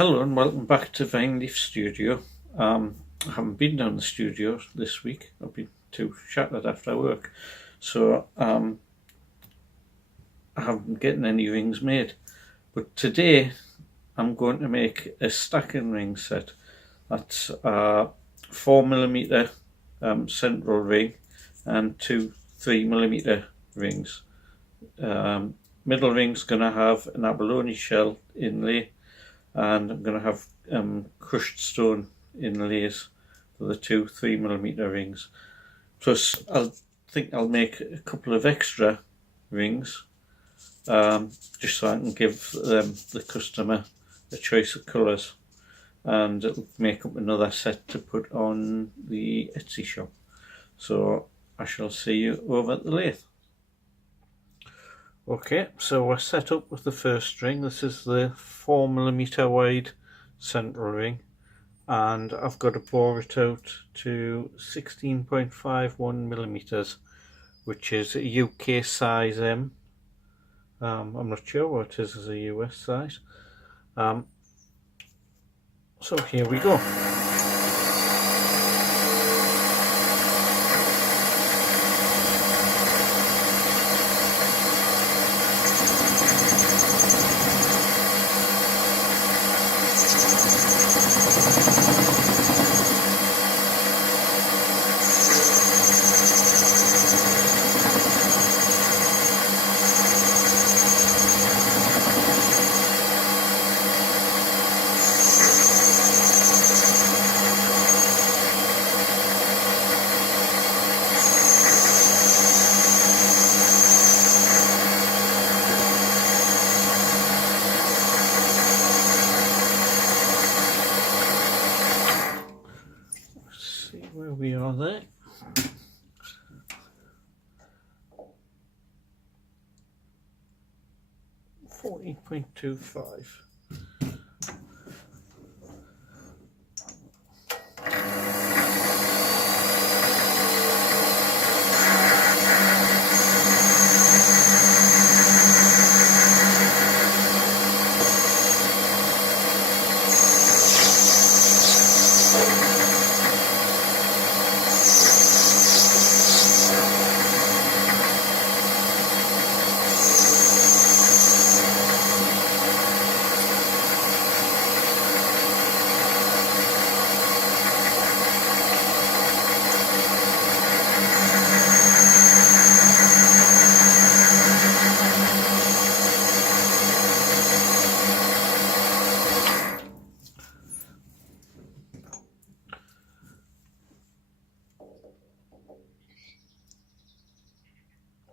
Hello and welcome back to Vineleaf Studio. I haven't been down the studio this week. I've been too shattered after work, so I haven't been getting any rings made. But today I'm going to make a stacking ring set. That's a 4mm central ring and two 3mm rings. Middle ring's going to have an abalone shell inlay, and I'm going to have crushed stone inlays for the two 3mm rings. Plus, I'll make a couple of extra rings, just so I can give the customer a choice of colours, and it'll make up another set to put on the Etsy shop. So I shall see you over at the lathe. Okay, so we're set up with the first ring. This is the 4mm wide central ring, and I've got to bore it out to 16.51mm, which is a UK size M. I'm not sure what it is as a US size. So here we go. See where we are there. .25.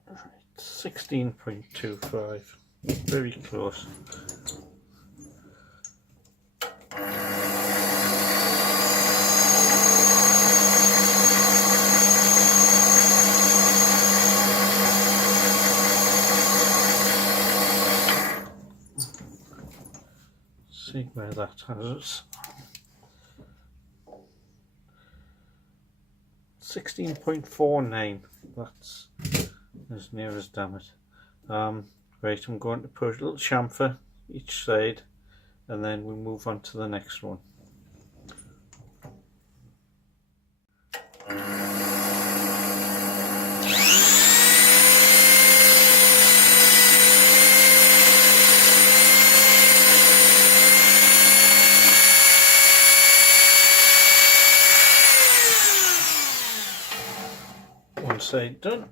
Right, 16.25, very close. See where that has us. 16.49, that's as near as damn it. Right, I'm going to put a little chamfer each side, and then we'll move on to the next one. One side done.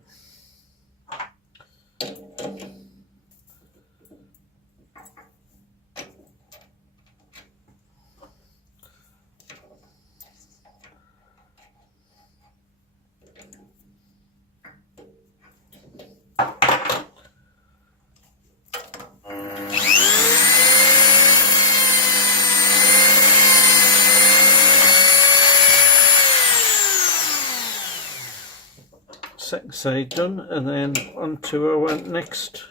Second side done, and then on to our next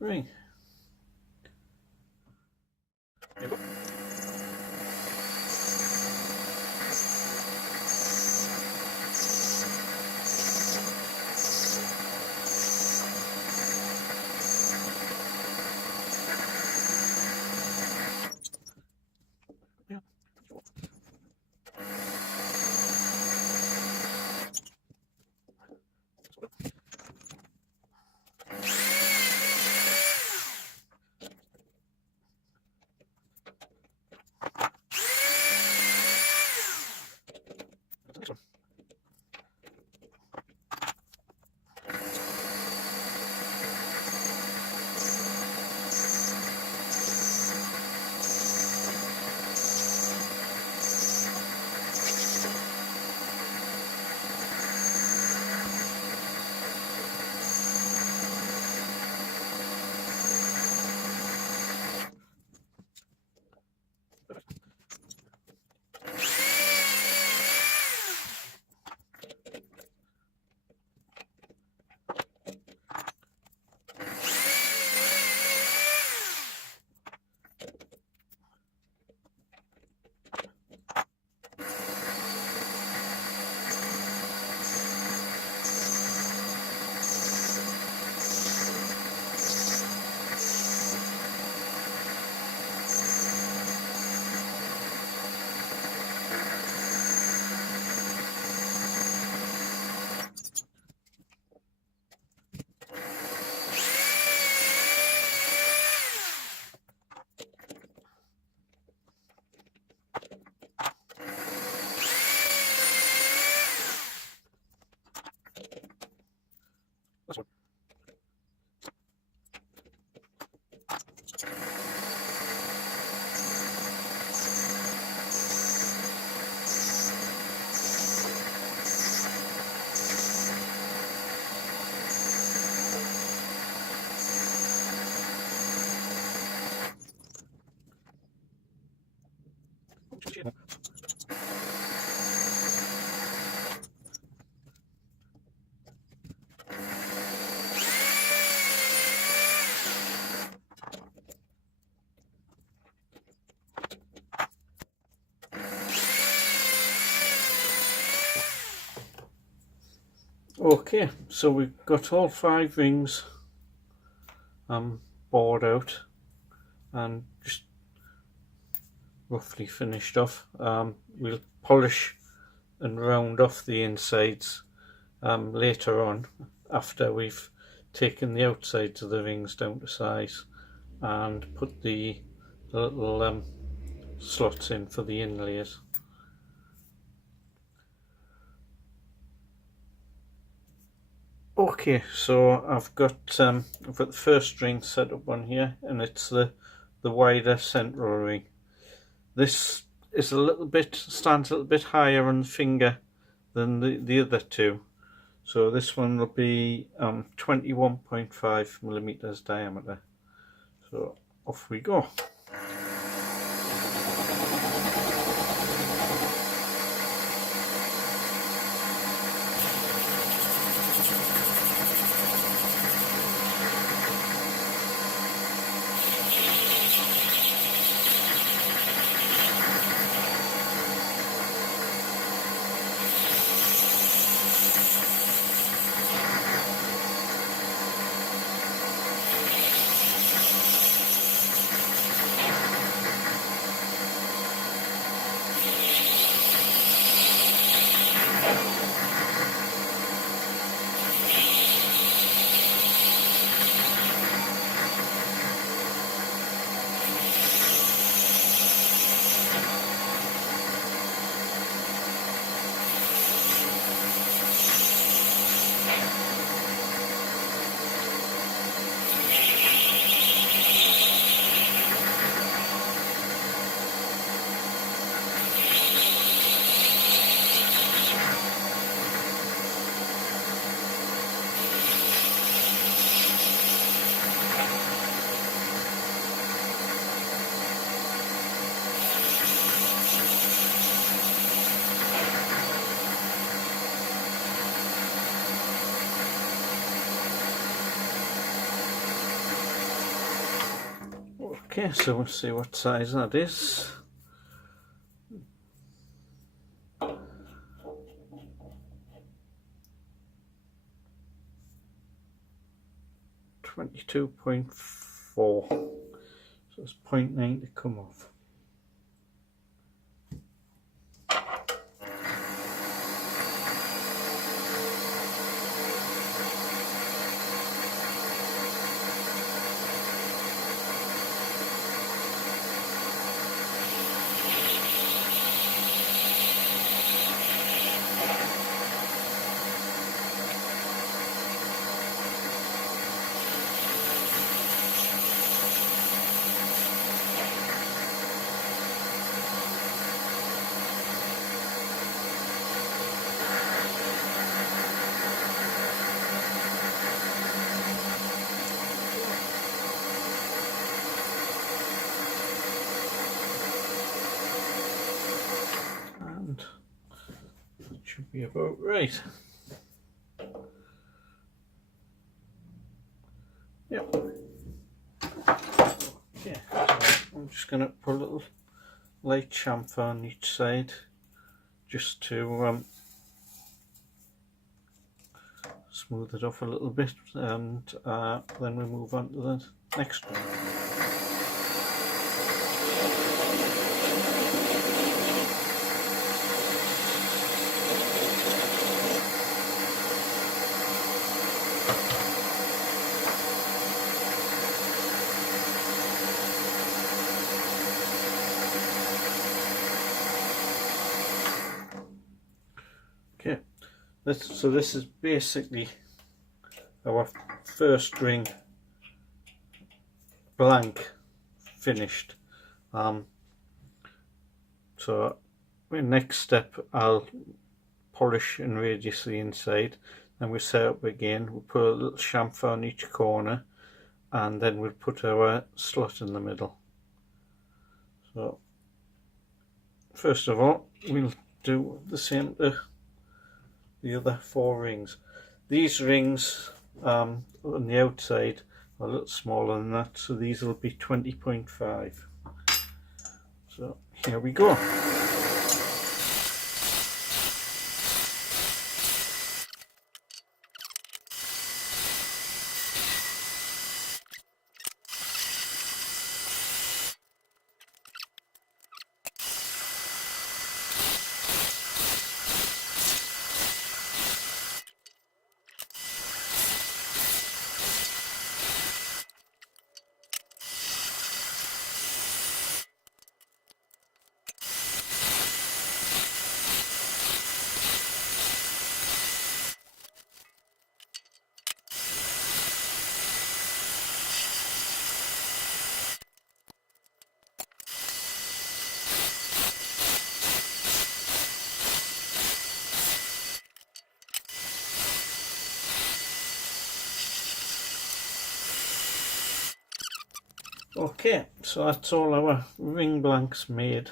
ring. This one. Okay, so we've got all 5 rings bored out and just roughly finished off. We'll polish and round off the insides later on, after we've taken the outsides of the rings down to size and put the little slots in for the inlays. Okay, so I've got the first ring set up on here, and it's the wider central ring. This is stands a little bit higher on the finger than the other two. So this one will be 21.5 millimeters diameter. So off we go. Okay, so we'll see what size that is. .4, so it's 0.9 to come off. be about right. Yep. Okay, so I'm just going to put a little light chamfer on each side just to smooth it off a little bit, and then we move on to the next one. Okay, so this is basically our first ring blank finished. So the next step, I'll polish and radius the inside, then we'll set up again, we'll put a little chamfer on each corner, and then we'll put our slot in the middle. So first of all, we'll do the same to the other 4 rings. These rings on the outside are a little smaller than that, so these will be 20.5. So here we go. Okay, so that's all our ring blanks made.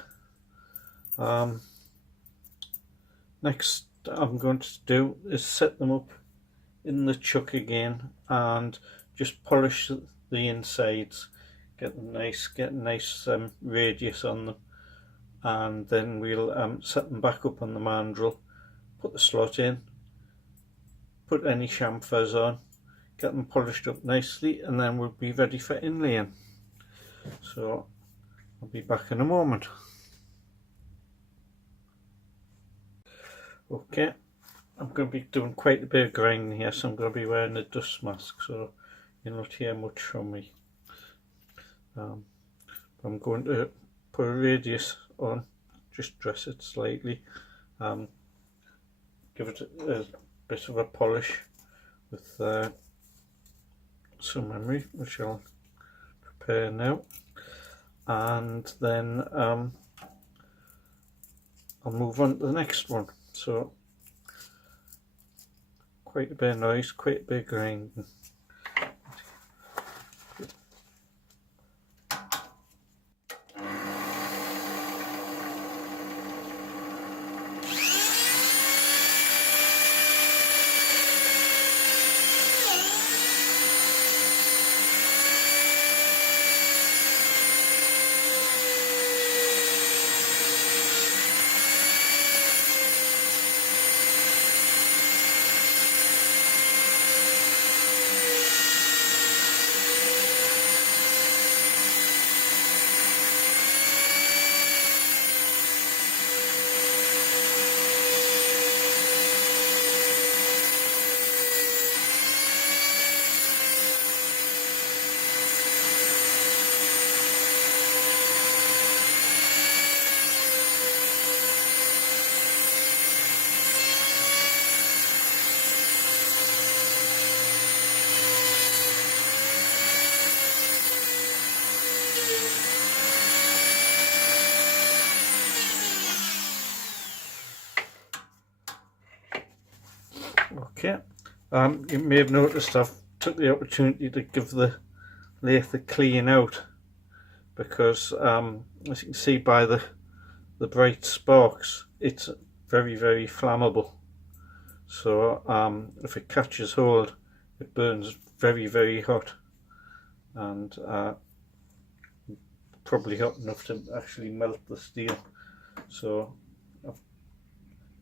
Next I'm going to do is set them up in the chuck again and just polish the insides, get them nice, get a nice radius on them, and then we'll set them back up on the mandrel, put the slot in, put any chamfers on, get them polished up nicely, and then we'll be ready for inlaying. So I'll be back in a moment. Okay, I'm going to be doing quite a bit of grinding here, so I'm going to be wearing a dust mask, so you'll not hear much from me. I'm going to put a radius on, just dress it slightly, give it a bit of a polish with some emery, which I'll prepare now, and then I'll move on to the next one. So quite a bit of noise, quite a bit of grinding. Okay, you may have noticed I've took the opportunity to give the lathe a clean out, because as you can see by the bright sparks, it's very, very flammable. so if it catches hold it burns very, very hot, and probably hot enough to actually melt the steel. So I've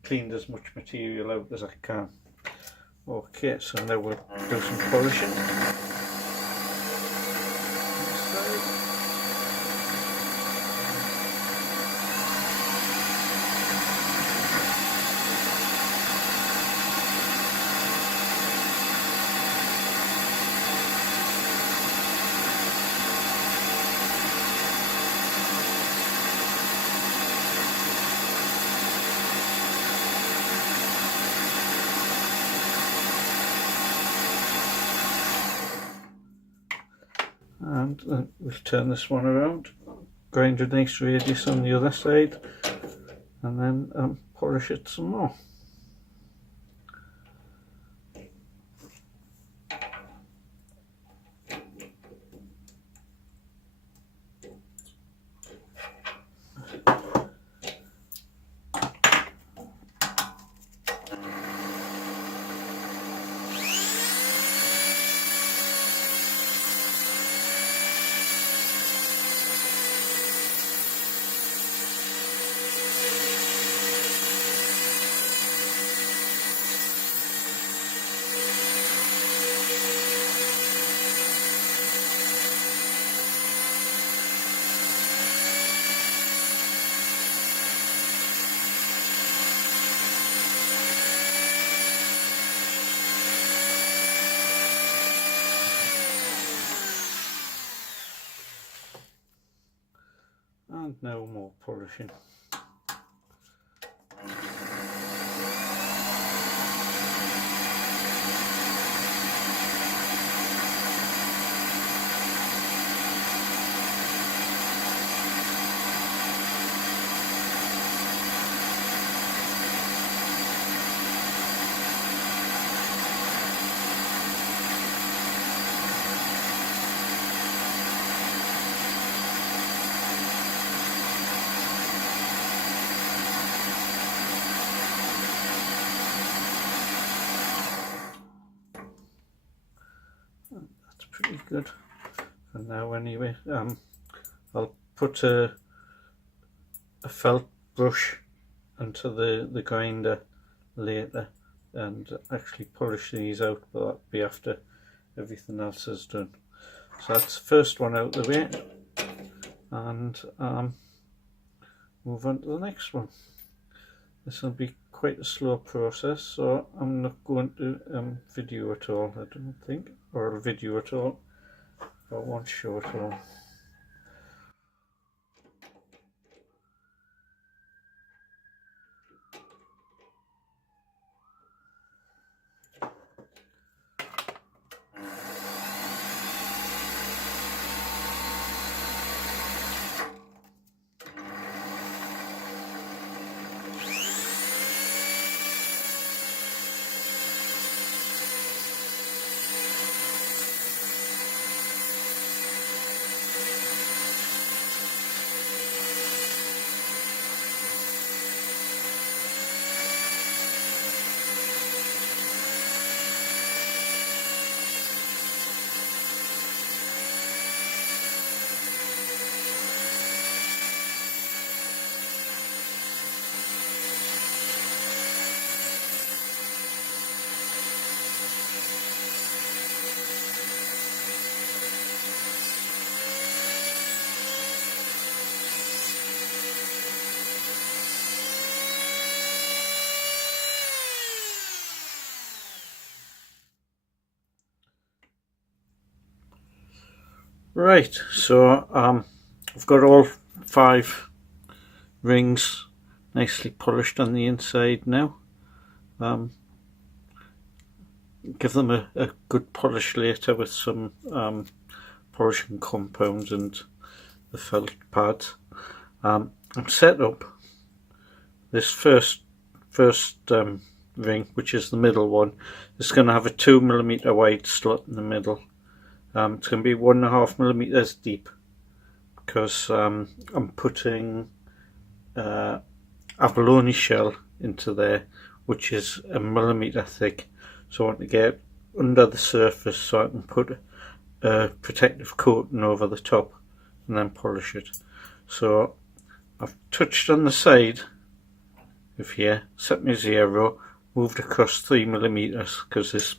cleaned as much material out as I can. Okay, so now we'll do some polishing. And then we'll turn this one around, grind a nice radius on the other side, and then polish it some more. And now more polishing. That's pretty good for now anyway. I'll put a felt brush into the grinder later and actually polish these out, but that'll be after everything else is done. So that's the first one out of the way, and move on to the next one. This will be quite a slow process, so I'm not going to video at all, I don't think, or video at all, I won't show it all. Right, so I've got all 5 rings nicely polished on the inside now. Give them a good polish later with some polishing compounds and the felt pads. I'm set up. This first ring, which is the middle one, is going to have a 2mm wide slot in the middle. It's going to be 1.5mm deep, because I'm putting abalone shell into there, which is 1mm thick. So I want to get under the surface so I can put a protective coating over the top and then polish it. So I've touched on the side of here, set my 0, moved across 3mm because this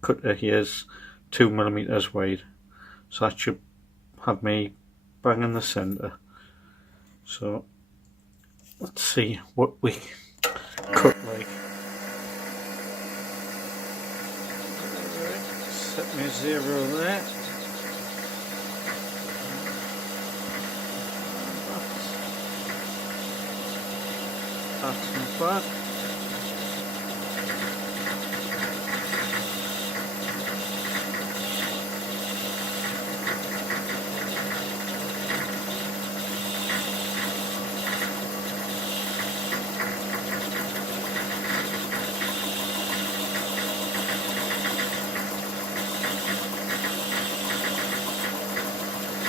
cutter here is 2mm wide. So that should have me bang in the centre. So let's see what we cut like. Set my 0 there. That's not bad.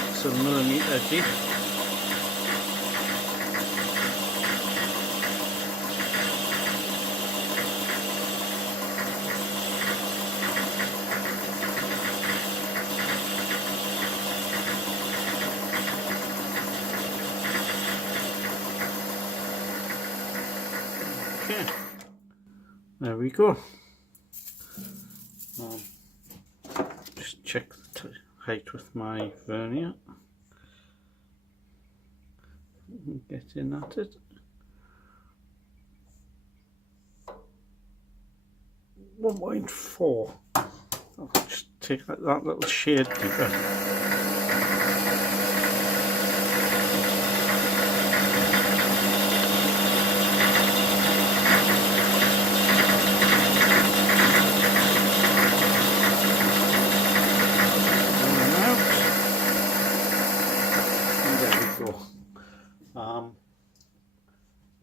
It's 1mm deep. Okay, there we go. Just check the height with my vernier. Get in at it. 1.4. I'll just take that little shade deeper.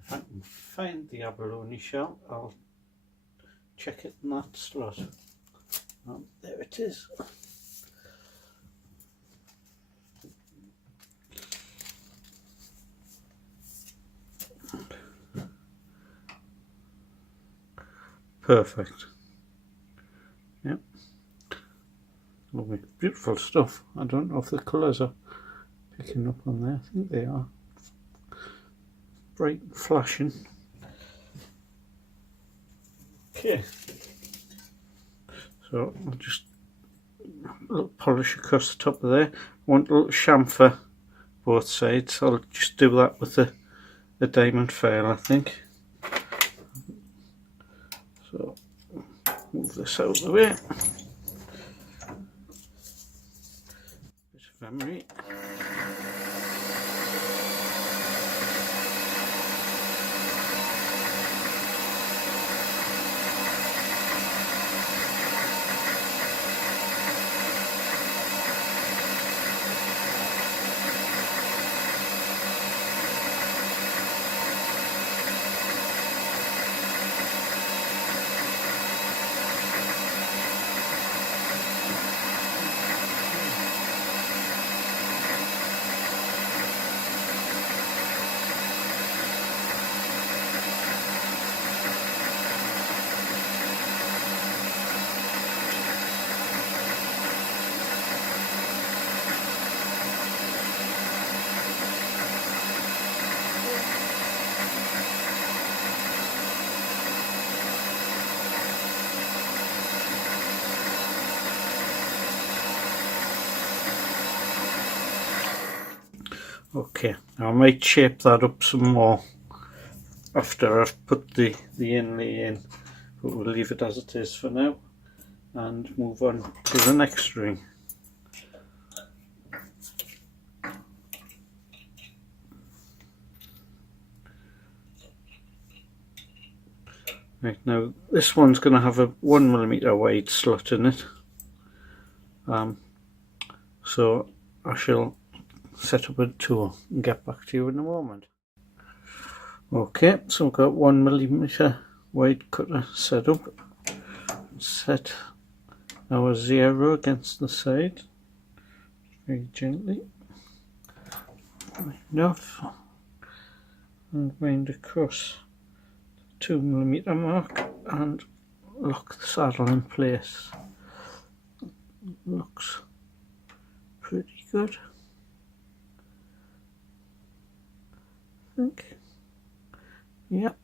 If I can find the abalone shell, I'll check it in that slot. There it is. Perfect. Yep. Lovely. Beautiful stuff. I don't know if the colours are picking up on there. I think they are. Bright and flashing. Okay. So I'll just a little polish across the top of there. I want a little chamfer both sides. I'll just do that with a diamond file, I think. So move this out of the way. Bit of emery. Okay, I might shape that up some more after I've put the inlay in, but we'll leave it as it is for now and move on to the next ring. Right, now this one's going to have a 1mm wide slot in it, so I shall set up a tool and get back to you in a moment. Okay, so I've got 1mm wide cutter set up. Set our 0 against the side very gently, enough, and wind across 2mm mark and lock the saddle in place. Looks pretty good, I think. Yeah.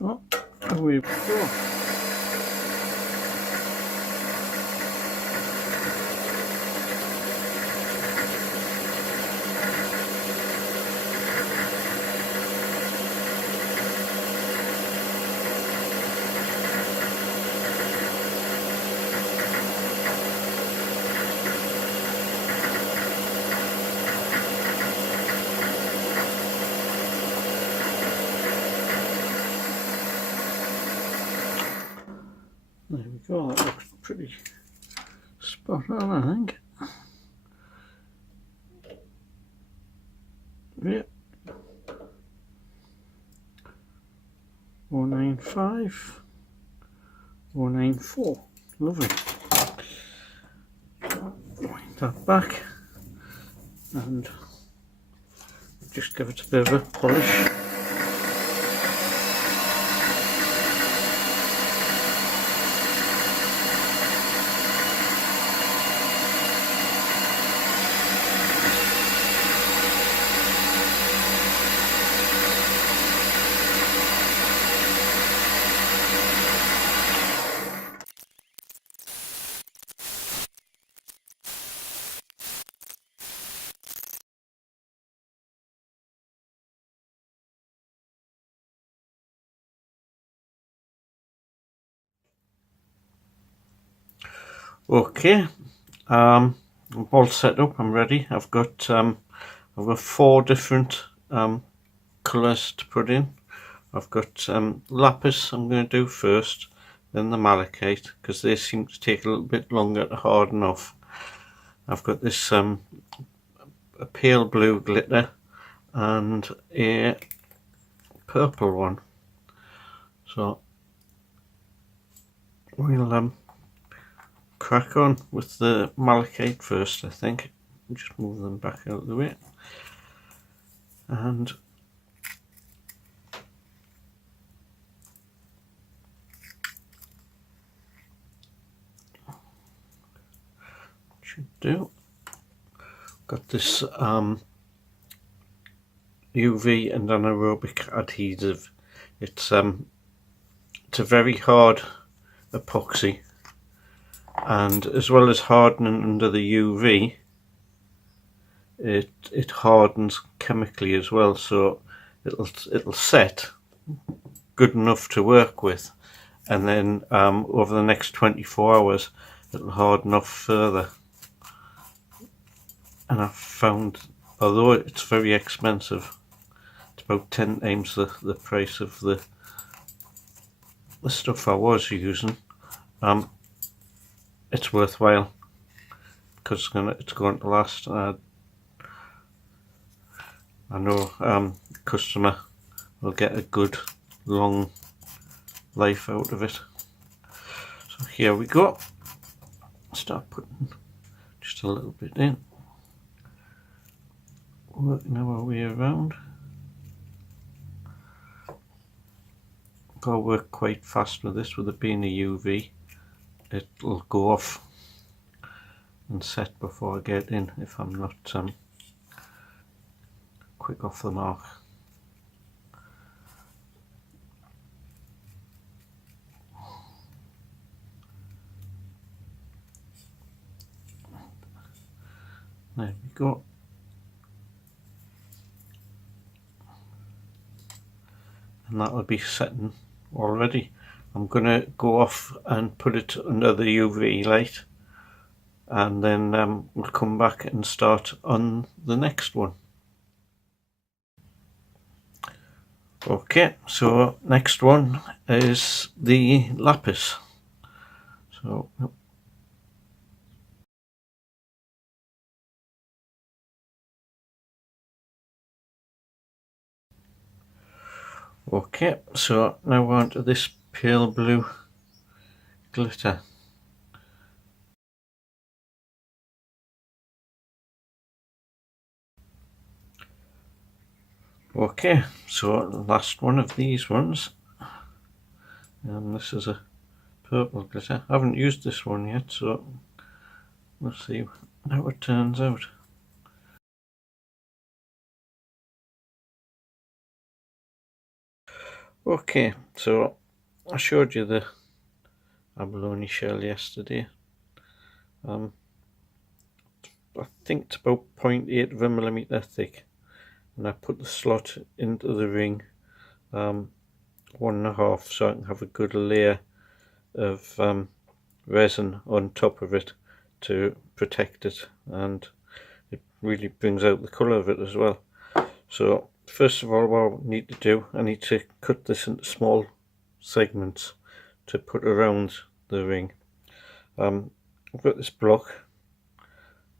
Oh, away we go. There we go, that looks pretty spot on, I think. Yeah. 095, 094, lovely. Wind that back and just give it a bit of a polish. Okay, I'm all set up, I'm ready. I've got 4 different colours to put in. I've got Lapis I'm going to do first, then the malachite, because they seem to take a little bit longer to harden off. I've got this a pale blue glitter and a purple one. So we'll crack on with the malachite first, I think. Just move them back out of the way. And should do. Got this UV and anaerobic adhesive. It's a very hard epoxy, and as well as hardening under the UV, it hardens chemically as well, so it'll set good enough to work with, and then over the next 24 hours it'll harden off further. And I've found, although it's very expensive, it's about 10 times the price of the stuff I was using, it's worthwhile because it's going to last. I know customer will get a good long life out of it. So here we go. Start putting just a little bit in, working our way around. Gotta work quite fast with this, with it being a UV. It'll go off and set before I get in if I'm not quick off the mark. There we go. And that'll be setting already. I'm going to go off and put it under the UV light, and then we'll come back and start on the next one. Okay, so next one is the lapis. So okay, so now we're on to this pale blue glitter. Okay, so last one of these ones, and this is a purple glitter. I haven't used this one yet, so we'll see how it turns out. Okay, so I showed you the abalone shell yesterday. I think it's about 0.8 of a millimeter thick, and I put the slot into the ring 1.5 so I can have a good layer of resin on top of it to protect it, and it really brings out the colour of it as well. So first of all, what I need to do, I need to cut this into small segments to put around the ring. I've got this block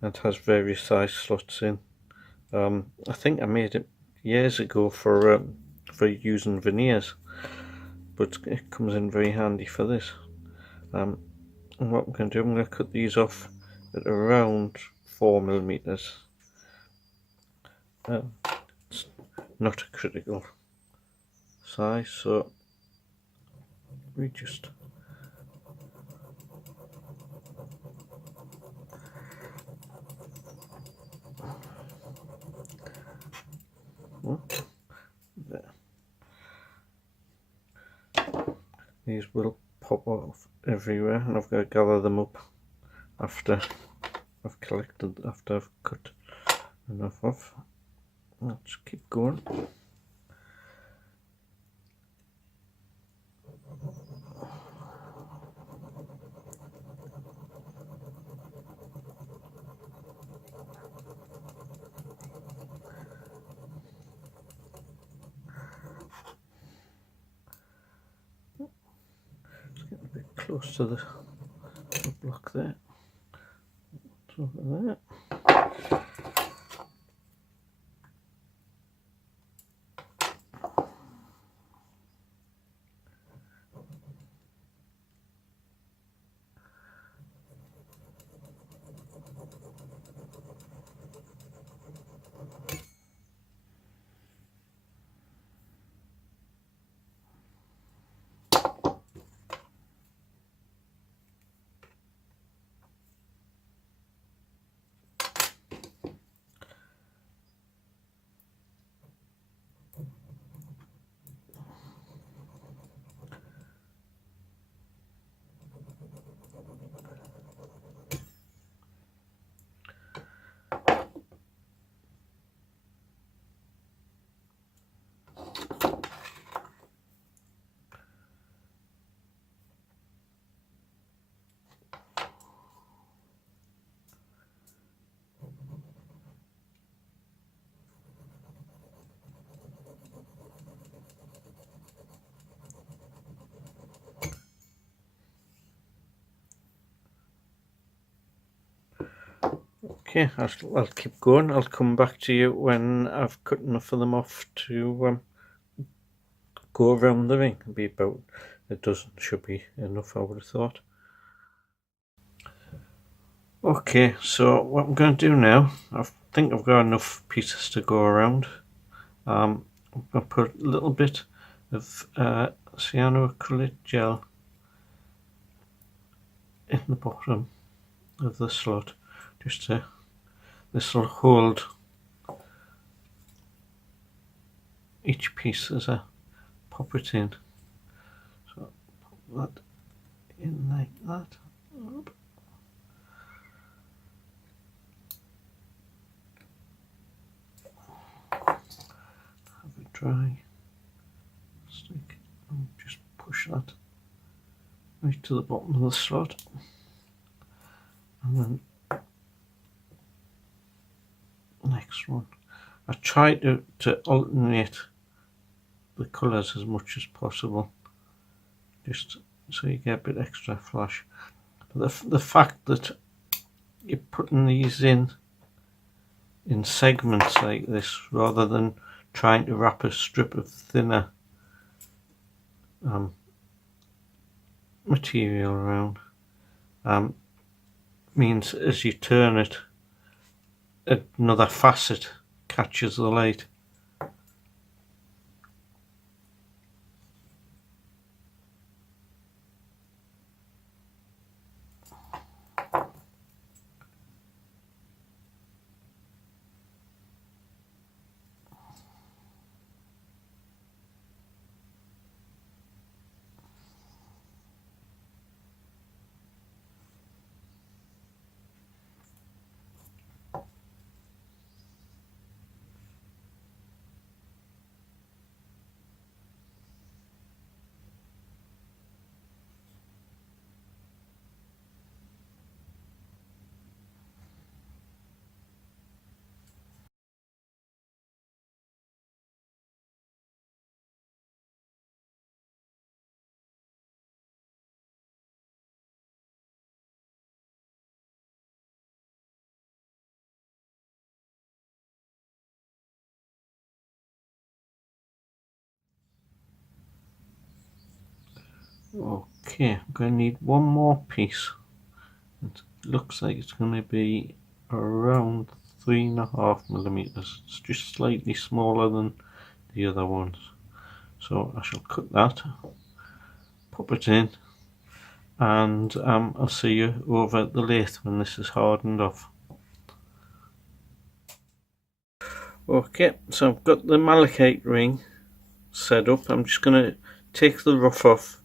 that has various size slots in. I think I made it years ago for using veneers, but it comes in very handy for this. And what I'm going to do, I'm going to cut these off at around 4 millimeters. It's not a critical size, so we just there. These will pop off everywhere, and I've got to gather them up after I've cut enough off. Let's keep going. Close to the block there. Over there. Okay, I'll keep going. I'll come back to you when I've cut enough of them off to go around the ring. It'll be about a dozen, should be enough, I would have thought. Okay, so what I'm going to do now, I think I've got enough pieces to go around. I'm going to put a little bit of cyanoacrylate gel in the bottom of the slot, just to, this will hold each piece as I pop it in. So pop that in like that. Have it dry. Stick and just push that right to the bottom of the slot, and then next one. I try to alternate the colours as much as possible, just so you get a bit extra flash. But the fact that you're putting these in segments like this, rather than trying to wrap a strip of thinner material around, means as you turn it, another facet catches the light, Okay, I'm going to need one more piece. It looks like it's going to be around 3.5 millimeters. It's just slightly smaller than the other ones. So I shall cut that, pop it in, and I'll see you over at the lathe when this is hardened off. Okay, so I've got the malachite ring set up. I'm just going to take the rough off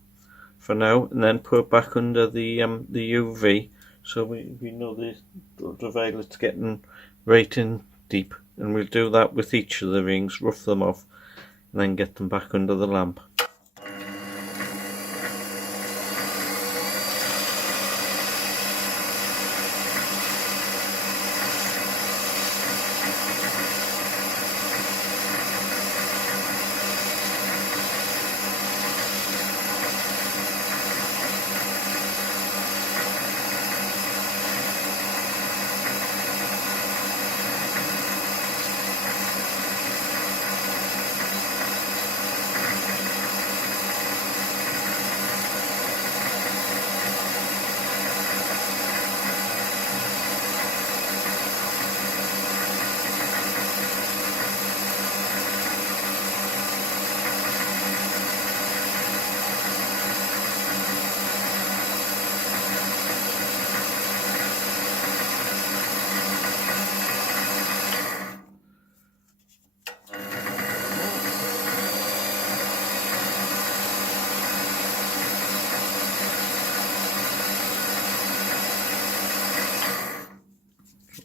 for now and then put it back under the UV, so we know the ultraviolet's getting right in deep, and we'll do that with each of the rings, rough them off and then get them back under the lamp.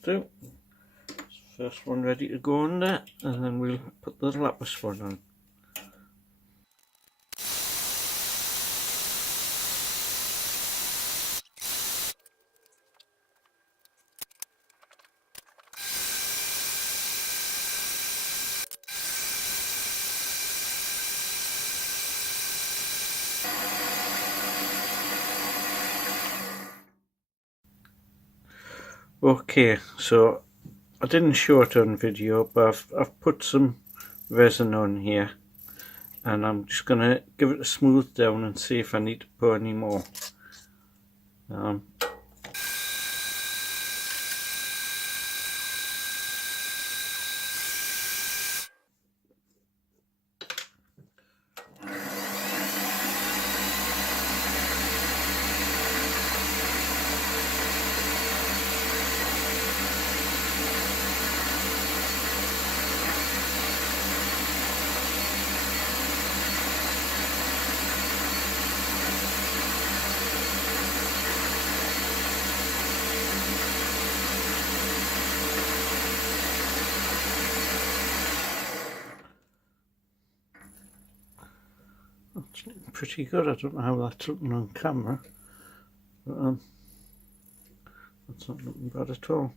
Do first one ready to go under, and then we'll put the lapis one on. Okay, so I didn't show it on video, but I've put some resin on here, and I'm just going to give it a smooth down and see if I need to put any more. That's looking pretty good. I don't know how that's looking on camera, but that's not looking bad at all.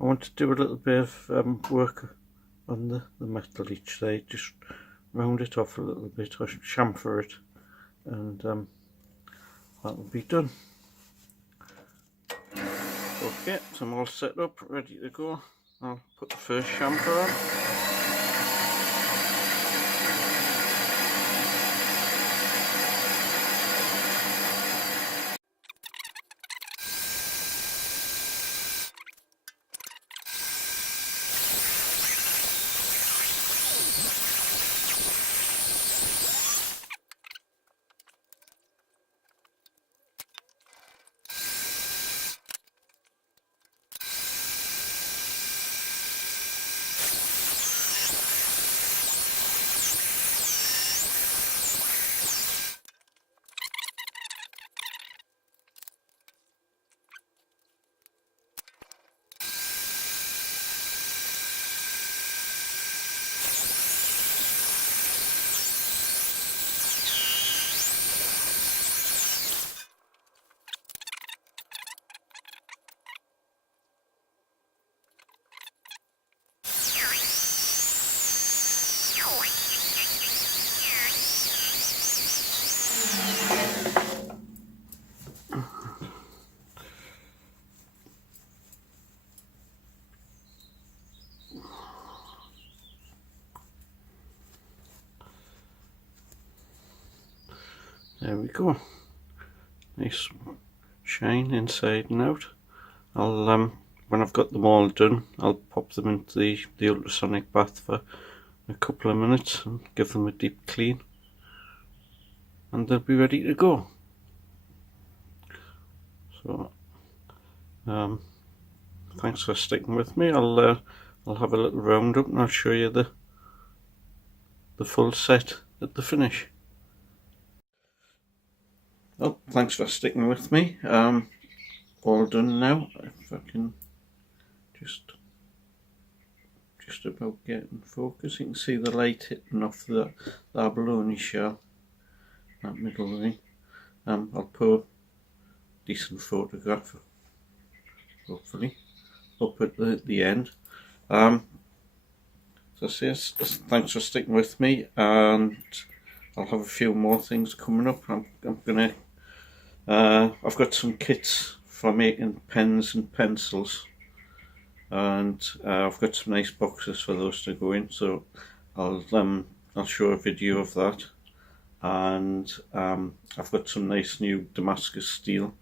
I want to do a little bit of work on the metal each side, just round it off a little bit, or chamfer it, and that'll be done. Okay, so I'm all set up, ready to go. I'll put the first chamfer on. There we go. Nice shine inside and out. I'll when I've got them all done, I'll pop them into the ultrasonic bath for a couple of minutes and give them a deep clean, and they'll be ready to go. So thanks for sticking with me. I'll have a little round up and I'll show you the full set at the finish. Well, thanks for sticking with me. All done now. If I can just about get in focus, you can see the light hitting off the abalone shell, that middle ring. I'll put a decent photograph, hopefully, up at the end. So thanks for sticking with me, and I'll have a few more things coming up. I'm gonna I've got some kits for making pens and pencils, and I've got some nice boxes for those to go in, so I'll show a video of that. And I've got some nice new Damascus steel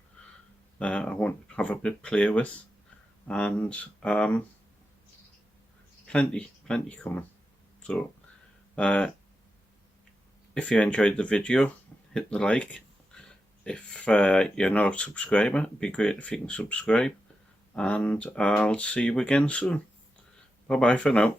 I want to have a bit play with, and plenty coming. So if you enjoyed the video, hit the like. If you're not a subscriber, it'd be great if you can subscribe, and I'll see you again soon. Bye bye for now.